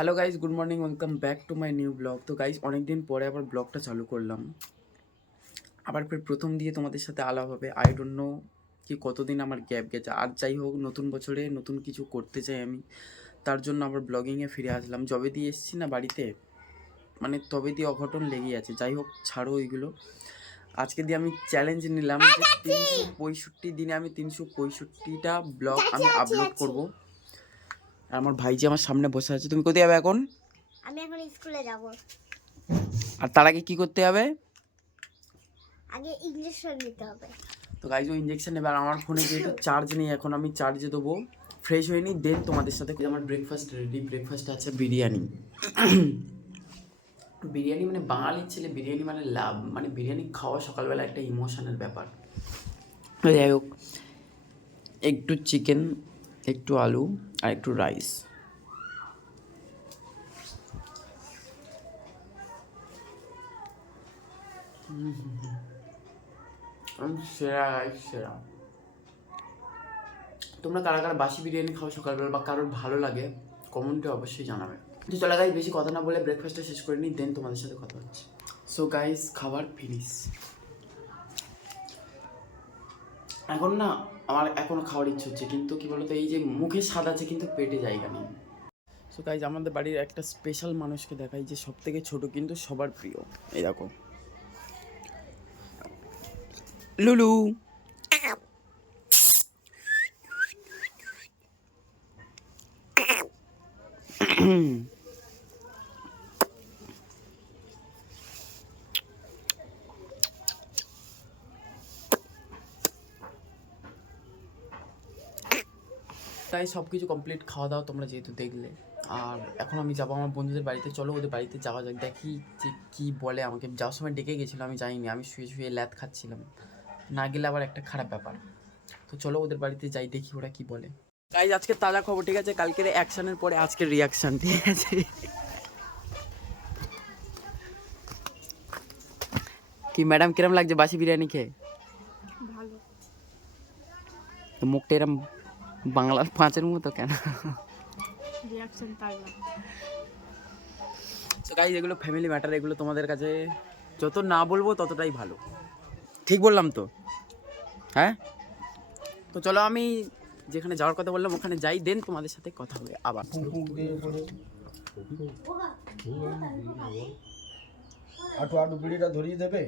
Hello guys good morning welcome back to my new blog তো guys অনেক দিন পরে আবার ব্লগটা চালু করলাম। আবার ফের প্রথম দিয়ে তোমাদের সাথে আলাপ হবে। আই ডোন্ট নো কি কতদিন আমার গ্যাপ গেছে। আর যাই হোক নতুন বছরে নতুন কিছু করতে চাই আমি তার জন্য আবার ব্লগিংয়ে ফিরে আসলাম। যবে দিয়ে এসেছি না বাড়িতে মানে তবে দিয়ে অঘটন লেগেই আছে। যাই হোক ছাড়ো ওইগুলো। আজকে দিয়ে আমি চ্যালেঞ্জ নিলাম যে তিনশো পঁয়ষট্টি দিনে আমি তিনশো পঁয়ষট্টিটা ব্লগ আমি আপলোড করব। আর আমার ভাই যে আমার সামনে বসে আছে। তুমি কোথায় যাবে এখন? আমি এখন স্কুলে যাব। আর তার আগে কি করতে হবে? আগে ইঞ্জেকশন নিতে হবে। তো গাইজ ও ইঞ্জেকশন নেবে আর আমার ফোনে যেহেতু চার্জ নেই এখন আমি চার্জে দেবো। ফ্রেশ হয়ে নিই দেন তোমাদের সাথে আমার ব্রেকফাস্ট রেডি ব্রেকফাস্ট আছে বিরিয়ানি। বিরিয়ানি মানে বাঙালির ছেলে বিরিয়ানি মানে লাভ। মানে বিরিয়ানি খাওয়া সকালবেলা একটা ইমোশনের ব্যাপার। যাই হোক একটু চিকেন একটু আলু আর একটু রাইস তোমরা কারা কারা বাসি বিরিয়ানি খাও সকালবেলা বা কারোর ভালো লাগে কমেন্টে অবশ্যই জানাবে। তো চলো গাইজ বেশি কথা না বলে ব্রেকফাস্টটা শেষ করে নিই দেন তোমাদের সাথে কথা হচ্ছে। সো গাইজ খাবার ফিনিশ এখন না আমার এখনও খাওয়ার ইচ্ছে হচ্ছে, কিন্তু কি বলতো, এই যে মুখে স্বাদ আছে, কিন্তু পেটে জায়গা নেই। সো গাইজ আমাদের বাড়ির একটা স্পেশাল মানুষকে দেখাই, যে সব থেকে ছোট, কিন্তু সবার প্রিয়। এই দেখো। লুলু। তাই সব কিছু কমপ্লিট খাওয়া দাওয়া তোমরা যেহেতু দেখলে। আর এখন আমি যাব আমার বন্ধুদের বাড়িতে। চলো ওদের বাড়িতে যাওয়া যাক। দেখি যে কী বলে আমাকে। যাওয়ার সময় ডেকে গেছিল আমি যাইনি। আমি শুয়ে শুয়ে ল্যাদ খাচ্ছিলাম। না গেলে আবার একটা খারাপ ব্যাপার। তো চলো ওদের বাড়িতে যাই দেখি ওরা কি বলে। গাইজ আজকে তাজা খবর ঠিক আছে? কালকের অ্যাকশনের পরে আজকের রিয়াকশন ঠিক আছে? কি ম্যাডাম কিরম লাগছে? বাসি বিরিয়ানি খেয়ে? ভালো। মুখটা এরম বাংলার পাঁচের মতো কেন? তো গাইজ এগুলো ফ্যামিলি ম্যাটার এগুলো তোমাদের কাছে যত না বলব ততটাই ভালো। ঠিক বললাম তো? হ্যাঁ? তো চলো আমি যেখানে যাওয়ার কথা বললাম ওখানে যাই দেন তোমাদের সাথে কথা হবে আবার। আটু আটু বিড়িটা ধরিয়ে দেবে?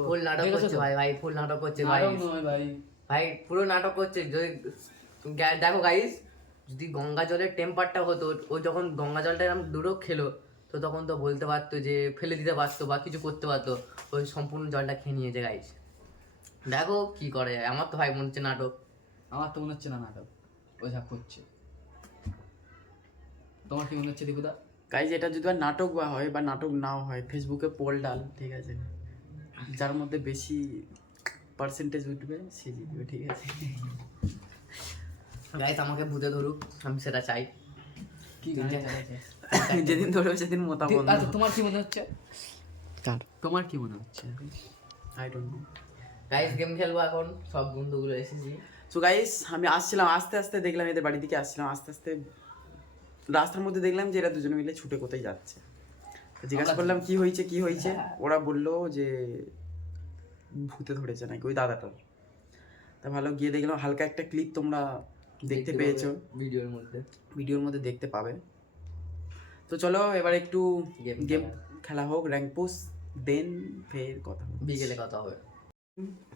ফুল নাটক করছে ভাই ভাই ফুল নাটক করছে ভাই। ভাই। পুরো নাটক করছে যদি দেখো গাইস যদি গঙ্গা জলের টেম্পারটা হতো ও যখন গঙ্গা জলটা এরকম দূরও খেলো তো তখন তো বলতে পারতো যে ফেলে দিতে পারতো বা কিছু করতে পারতো ওই সম্পূর্ণ জলটা খেয়ে নিয়েছে গাইস দেখো কি করে আমার তো ভাই মনে হচ্ছে নাটক। আমার তো মনে হচ্ছে না নাটক ও যা করছে। তোমার কি মনে হচ্ছে দীপুদা? গাইজ এটা যদি আর নাটক বা হয় বা নাটক নাও হয় ফেসবুকে পোল ডাল ঠিক আছে? যার মধ্যে বেশি পার্সেন্টেজ উঠবে সে জিতবে ঠিক আছে? গাইস আমাকে ভূতে ধরুক আমি সেটা চাই। কি? যেদিন ধরবে সেদিন মোতা বন্ধ আচ্ছা তোমার কি মনে হচ্ছে? কার? তোমার কি মনে হচ্ছে? I don't know guys game খেলব এখন সব বন্ধুগুলো এসেছি। সো গাইস আমি আসছিলাম আস্তে আস্তে দেখলাম এদের বাড়ি দিকে আসছিলাম আস্তে আস্তে রাস্তার মধ্যে দেখলাম যে এরা দুজনে মিলে ছুটে কোথায় যাচ্ছে। জিজ্ঞাসা করলাম কি হয়েছে? কি হয়েছে? ওরা বলল যে ভূতে ধরেছে নাকি ওই দাদাটার তা ভালো গিয়ে দেখলাম হালকা একটা ক্লিপ তোমরা দেখতে পেয়েছ। ভিডিওর মধ্যে। ভিডিওর মধ্যে দেখতে পাবে। তো চলো এবার একটু গেম খেলা। খেলা হোক র্যাঙ্ক পুশ দেন ফের কথা বিকেলে কথা হবে।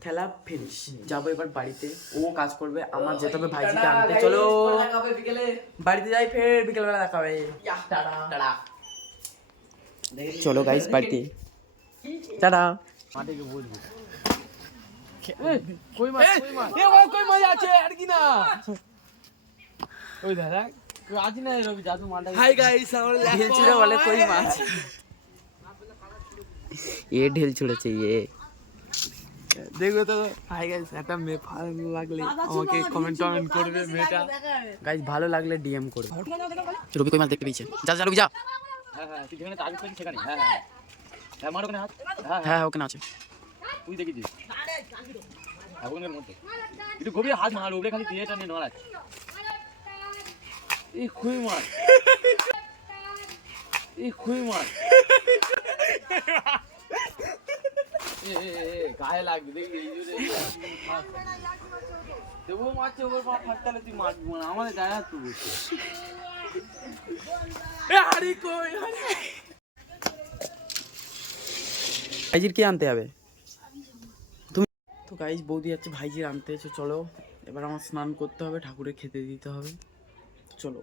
খেলা ফিনিশ যাব এবার বাড়িতে। ও কাজ করবে আমার যেতে হবে ভাইজিকে আনতে। চলো। বিকেলে। বাড়িতে যাই ফের বিকেলবেলা দেখা হবে। চলো গাইস বাড়িতে। টাটা। কই মাছ কই মাছ? এ কই মাছ আছে? আর কি না? ওই দাদা আজ না রবি জাদু মালটা হাই গাইস আমার ঢেল ছুড়ে বলে কই মাছ? এ ঢেল ছুড়েছে এ। দেখবে তো? হাই গাইস একটা মেয়ে ভালো লাগলে আমাকে কমেন্ট টমেন্ট করবে মেয়েটা। গাইস ভালো লাগলে ডিএম করবে। রবি কই মাছ দেখতে পেয়েছে। যা যা রবি যা। হ্যাঁ হ্যাঁ তুই যেখানে তারিফ করছিস সেখানে। হ্যাঁ হ্যাঁ। হ্যাঁ মার ওখানে হাত। হ্যাঁ হ্যাঁ ওখানে আছে। তুই দেখেছিস আগুনের মধ্যে। একটু গভীর হাত মার উপরে খালি দিয়ে টানে নড়াচ্ছে এই খুবই মার। এই খুবই মার। গায়ে লাগবে দেখবি এই জন্য এই মারছে। দেবো মারছে ওপর পা ফাট তুই মারবি না আমাদের গায়ে হাত তুলবি। ভাইজির কি আনতে হবে? তুমি তো গাইজ বৌদি যাচ্ছে ভাইজির আনতে এসে চলো। এবার আমার স্নান করতে হবে ঠাকুরের খেতে দিতে হবে। চলো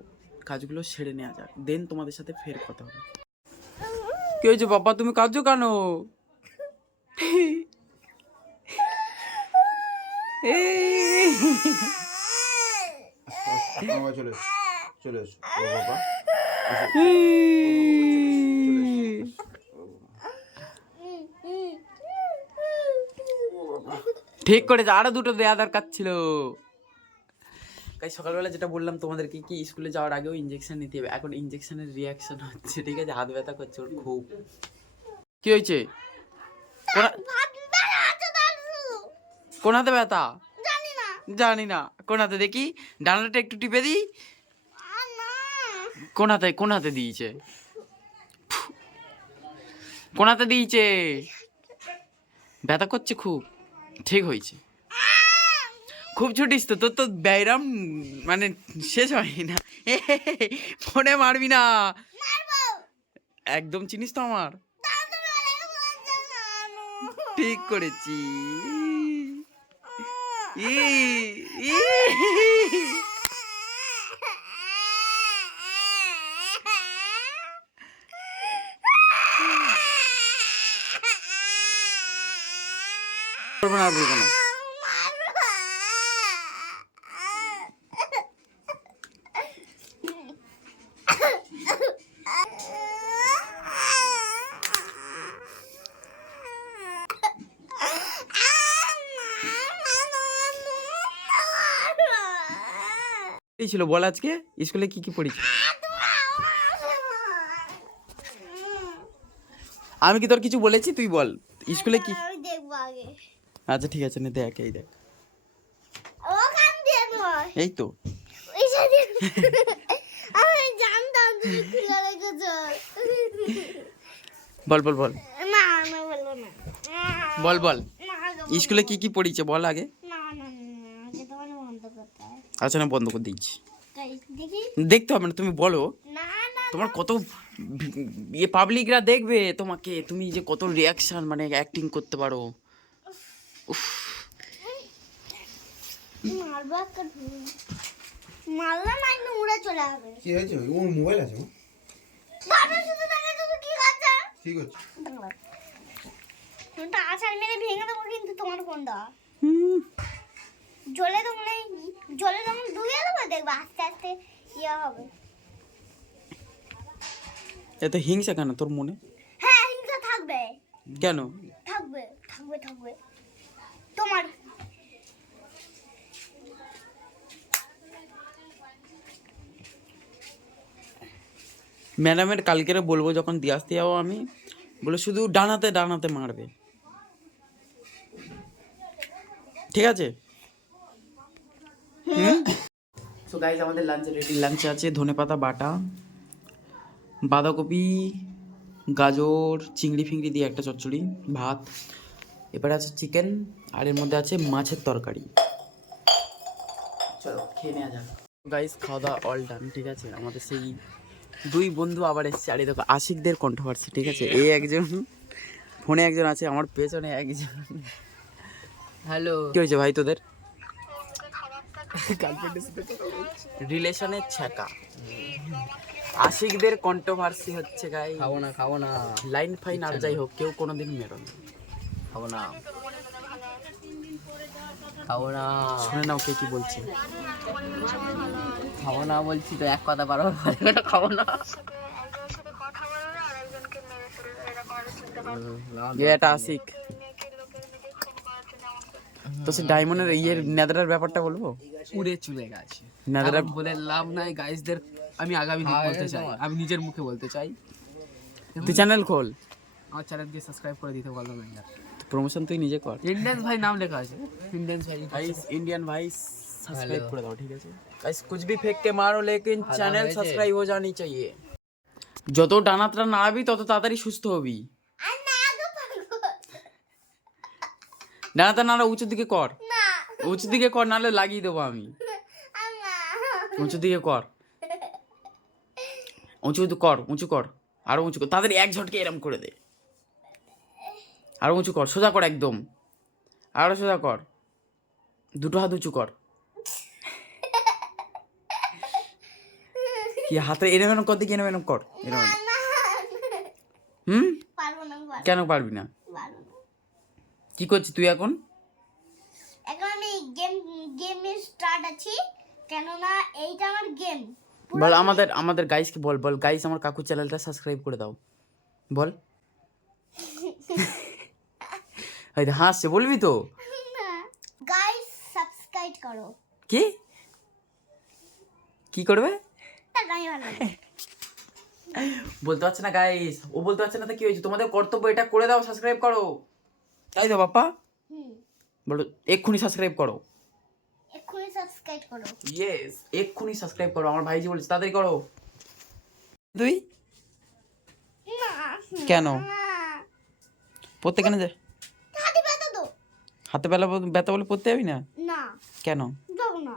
কাজগুলো সেরে নেওয়া যাক। দেন তোমাদের সাথে ফের কথা হবে। কি হয়েছে বাবা? তুমি কাঁদছো কেন? ঠিক করেছে, আরও দুটো দেয়া দরকার ছিল। তাই সকালবেলা যেটা বললাম তোমাদেরকে কি, স্কুলে যাওয়ার আগেও ইঞ্জেকশন নিতে হবে। এখন ইঞ্জেকশনের রিয়াকশন হচ্ছে, ঠিক আছে? হাত ব্যথা করছে ওর খুব। কি হয়েছে? কোন- হাতে ব্যথা? জানি না কোন হাতে দেখি? ডানাটা একটু টিপে দিই? কোন হাতে কোন হাতে দিয়েছে। কোন হাতে দিয়েছে। ব্যথা করছে খুব। ঠিক হয়েছে। খুব ছুটিস তো তোর তো ব্যায়াম মানে শেষ হয়নি না। ফোনে মারবি না। একদম চিনিস তো আমার। ঠিক করেছি ই, ই। না আর বলব না ছিল? বল আজকে। স্কুলে কি কি পড়েছি? আমি কি তোর কিছু বলেছি? তুই বল। স্কুলে কি আচ্ছা ঠিক আছে নে দেখ এই দেখ। এই তো। বল। বল বল বল। বল স্কুলে কি কি পড়িয়েছে বল আগে না না না আগে তোমার বন্ধ আচ্ছা না বন্ধ করে দিচ্ছি। দেখতে হবে না তুমি বলো। তোমার কত ইয়ে পাবলিকরা দেখবে তোমাকে তুমি যে কত রিয়াকশন মানে অ্যাক্টিং করতে পারো। মারবো একটা মারলে উড়ে চলে যাবে। কি হয়েছে? ওর মোবাইল আছে গো? বাবা শুধু দেখা শুধু কি খাচ্ছে কি করছে? ফোনটা আছাড় মেরে ভেঙে দেবো কিন্তু তোমার হুম, জলে তো মানে জলে যখন ডুবে দেবো দেখবে আস্তে আস্তে ইয়ে হবে। এত হিংসা কেন তোর মনে? হ্যাঁ হিংসা থাকবে। কেন? থাকবে থাকবে থাকবে। তোমার? ম্যাডামের কালকেরে বলব যখন দিয়ে আসতে যাব আমি বলে শুধু ডানাতে ডানাতে মারবে। ঠিক আছে? সো গাইজ আমাদের লাঞ্চে রেডি লাঞ্চে আছে ধনেপাতা বাটা বাঁধাকপি গাজর চিংড়ি ফিংড়ি দিয়ে একটা চচ্চড়ি ভাত। এবারে আছে চিকেন আর এর মধ্যে আছে মাছের তরকারি। চলো খেয়ে নেওয়া যাক। গাইজ খাওয়া দাওয়া অল ডান ঠিক আছে? আমাদের সেই দুই বন্ধু আবার এসছে। আর এই দেখো আশিকদের কন্ট্রোভার্সি ঠিক আছে? এই একজন ফোনে একজন আছে আমার পেছনে একজন। হ্যালো কি হয়েছে ভাই তোদের? রিলেশনের ছ্যাকা। আশিকদের কন্ট্রোভার্সি হচ্ছে গাই খাব না খাব না। লাইন ফাইন আর যাই হোক কেউ কোনোদিন মেরো না। খাব না। খাব না। শুনে নাও কে কি বলছে। খাব না বলছি তো এক কথা বারবার বলে খাব না। এটা আশিক। তো সে ডায়মন্ডের ইয়ের নেদারার ব্যাপারটা বলব? উড়ে চলে গেছে নেদারা এখন বলে লাভ নাই গাইসদের আমি আগামী দিন হ্যাঁ, বলতে চাই আমি নিজের মুখে বলতে চাই তুই চ্যানেল খোল আমার চ্যানেলকে সাবস্ক্রাইব করে দিতে বললাম প্রমোশন তুই নিজে কর ইন্ডিয়ান ভাই নাম লেখা আছে ইন্ডিয়ান ভাই गाइस इंडियन भाई सब्सक्राइब कर दो ठीक है गाइस कुछ भी फेंक के मारो लेकिन চ্যানেল সাবস্ক্রাইব हो जानी चाहिए যত ডানাতরা নাড়াবি তত তাড়াতাড়ি সুস্থ হবি আর না গো পাগল ডানাটা নাড়া উঁচুর দিকে কর না উঁচুর দিকে কর নাহলে লাগিয়ে দেবো আমি। উঁচু দিকে কর। উঁচু কর উঁচু কর আরও উঁচু কর। তাদের এক ঝটকে এরম করে দে। আরও উঁচু কর সোজা কর একদম। আরও সোজা কর। দুটো হাত উঁচু কর। কি হাতে এরম এরম কর দিকে এরম এরম কর। এরম। হুম? কেন পারবি না। কি করছিস তুই এখন আমি গেম গেমে স্টার্ট আছি কেননা এইটা আমার গেম বল আমাদের আমাদের গাইস গাইসকে বল বল গাইস আমার কাকু চ্যানেলটা সাবস্ক্রাইব করে দাও। বল। দেখ, হাসছে বলবি তো? গাইস সাবস্ক্রাইব করো। কি? কি করবে? বলতে পারছে না গাইস ও বলতে পারছে না তো কি হয়েছে? তোমাদের কর্তব্য এটা করে দাও সাবস্ক্রাইব করো। তাই তো বাপ্পা। বলো এক্ষুনি সাবস্ক্রাইব করো। সাবস্ক্রাইব করো। ইয়েস এক্ষুনি সাবস্ক্রাইব করো আমার ভাইজি বলছে তাড়াতাড়ি করো। না। কেন? পড়তে কেন যা হাতে ব্যথা তো। হাতে বেলা ব্যথা বলে পড়তে যাবি না? না। কেন? যাব না।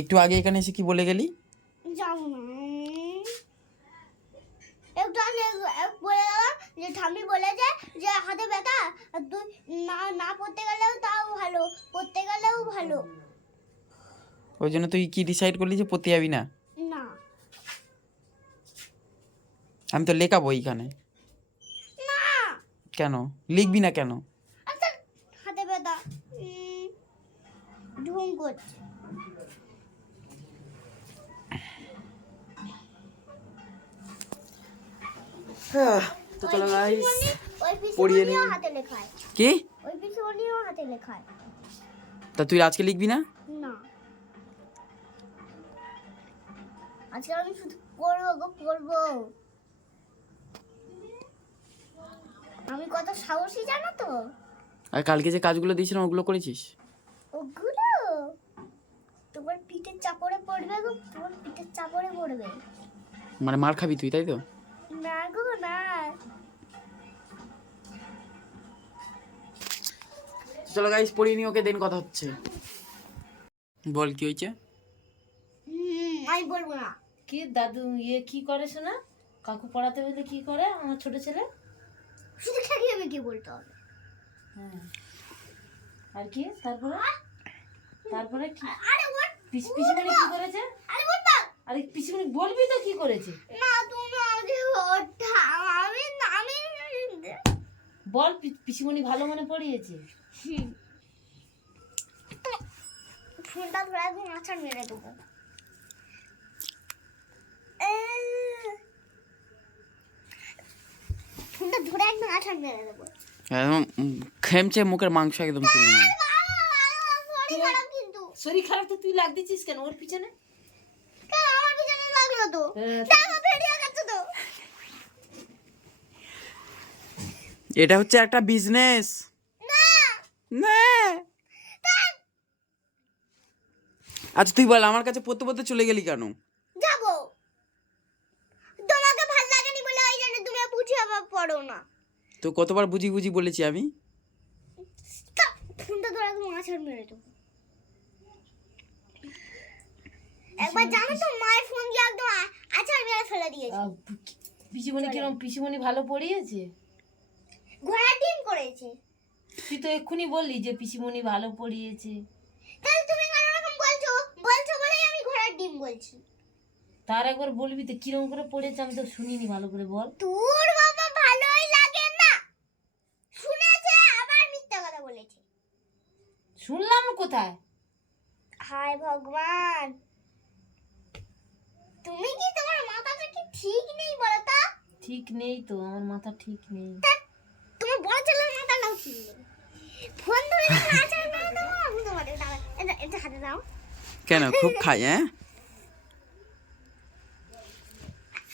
একটু আগে এখানে এসে কি বলে গেলি? যাব না। একটু আগে যে ঠাম্মি বলেছে যে যে হাতে ব্যথা আর তুই না না পড়তে গেলেও তাও ভালো পড়তে গেলেও ভালো। ওই জন্য তুই কি ডিসাইড করলি যে পড়তে যাবি না? না। আমি তো লেখাবো এইখানে। না। কেন? লিখবি না কেন? আচ্ছা হাতে ব্যথা ঢুম করছে। তো চলো গাইস পড়িয়ে নিই। হাতে লেখায়। কি? ওই পিসিমণিও হাতে লেখায়। তা তুই আজকে লিখবি না? না। আজকে আমি শুধু পড়ব গো পড়ব। আমি কত সাহসী জানো তো? আর কালকে যে কাজগুলো দিয়েছিলাম ওগুলো করেছিস? ওগুলো? তোমার পিঠের চাপড়ে পড়বে গো তোমার পিঠের চাপড়ে পড়বে। মানে মার খাবি তুই তাই তো? না গো না চলো গাইস পড়িয়ে নি ওকে দেন কথা হচ্ছে। বল কি হয়েছে? আমি বলব না। কি দাদু ইয়ে কি করে শোনা? কাকু পড়াতে বললে কি করে আমার ছোট ছেলে? শুধু খেয়ে আমি কি বলতে হবে? হ্যাঁ। আর কি? তারপরে? তারপরে কি? আরে ওর পিস পিসিমণি কি করেছে? আরে না। আরে পিসিমণি বলবি তো কি করেছে? না তুমি আগে ওঠা আমি আমি বল পি- পিসিমণি ভালো মনে পড়িয়েছে? ফোনটা ধরে একদম আছাড় মেরে দেবো। ফোনটা ধরে একদম আছাড় মেরে দেবো। একদম খেমচে মুখের মাংস একদম তুলে নেব। শরীর খারাপ তো তুই লাগ দিচ্ছিস কেন? ওর পিছনে কেন আমার পিছনে লাগল তো। দেখো বেরিয়ে গেছে তো। এটা হচ্ছে একটা বিজনেস না। না। আচ্ছা তুই বল আমার কাছে পড়তে পড়তে চলে গেলি কেন? যাব। তোমাকে ভালো লাগেনি বলে ওই জন্য তুমি বুঝে আবার পড়ো না। তো কতবার বুঝি বুঝি বলেছি আমি? তা, ফোনটা ধরে একদম আছাড় মেরে দেবো। একবার জানো তো মায়ের ফোন দিয়ে একদম আ- আছাড় মেরে ফেলে দিয়েছে। পিসিমণি কিরম পিসিমণি ভালো পড়িয়েছে? ঘোড়া ডিম করেছে। তুই তো এক্ষুনি বললি যে পিসিমণি ভালো পড়িয়েছে। তাহলে তুমি কেন এরকম বলছো বলছো বলেই আমি ঘোড়ার ডিম বলছি। তার একবার বলবি তো কিরম করে পড়েছে আমি তো শুনিনি ভালো করে বল। তোর বাবা ভালোই লাগে না। শুনেছে আবার মিথ্যা কথা বলেছে। শুনলাম কোথায়? হায় ভগবান। তুমি কি তোমার মাথাটা কি ঠিক নেই বলো তো? ঠিক নেই তো আমার মাথা ঠিক নেই। তোমার বড় ছেলের মাথাটাও ঠিক নেই ফোন ধরে যখন আচার মেরে দেবো আমি তোমার এটা এটা- এটা হাতে দাও। কেন? খুব খাই হ্যাঁ?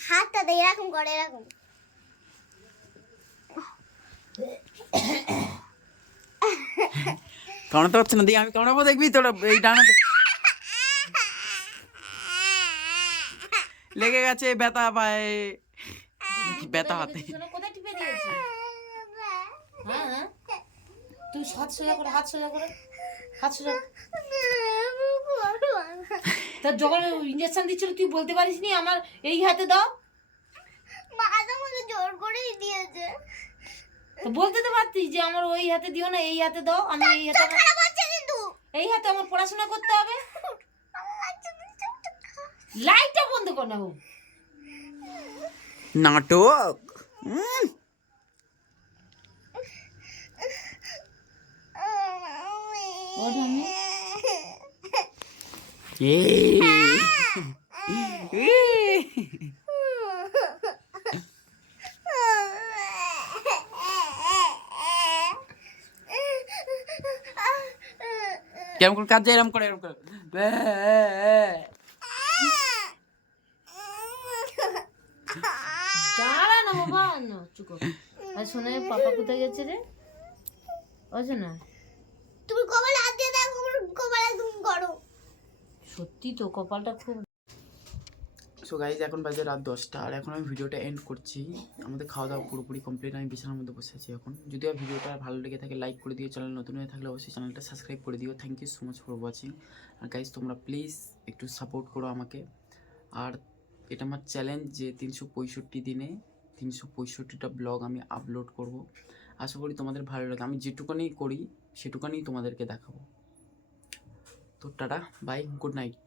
হাতটা দিয়ে এরকম করে এরকম। কামড়াতে পারছে না দিয়ে আমি কামড়াবো দেখবি তোরা এই ডানাতে লেগে গেছে ব্যথা পায়ে। কি ব্যথা হাতে। কোথায় টিপে দিয়েছে? হ্যাঁ হ্যাঁ। তুই হাত সোজা করে হাত সোজা করে হাত সোজা তার যখন ইঞ্জেকশন দিচ্ছিল তুই বলতে পারিস নি আমার এই হাতে দাও? জোর করেই দিয়েছে। তো বলতে তো পারতিস যে আমার ওই হাতে দিও না এই হাতে দাও আমি এই হাতে এই হাতে আমার পড়াশোনা করতে হবে। লাইটটা বন্ধ কর না হোক নাটক উম, এই। এই। কেমন করে কাজ যায় এরম করে এরম করে দাঁড়া না বাবা না চুপ কর। শোনে পাপা কোথায় গেছে রে? আছে না তুমি কপালে হাত দিয়ে দেখো কপালে তুমি করো। সত্যি তো কপালটা খুব সো গাইজ এখন বাজে রাত দশটা আর এখন আমি ভিডিওটা এন্ড করছি। আমাদের খাওয়া দাওয়া পুরোপুরি কমপ্লিট আমি বিছানার মধ্যে বসে আছি এখন। যদি আর ভিডিওটা ভালো লেগে থাকে লাইক করে দিও চ্যানেল নতুন হয়ে থাকলে অবশ্যই চ্যানেলটা সাবস্ক্রাইব করে দিও। Thank you so much for watching R guys তোমরা প্লিজ একটু সাপোর্ট করো আমাকে। আর এটা আমার চ্যালেঞ্জ যে তিনশো পঁয়ষট্টি দিনে তিনশো পঁয়ষট্টিটা ব্লগ আমি আপলোড করব। আশা করি তোমাদের ভালো লাগে। আমি যেটুকানেই করি, সেটুকানেই তোমাদেরকে দেখাবো। তো টাটা বাই গুড নাইট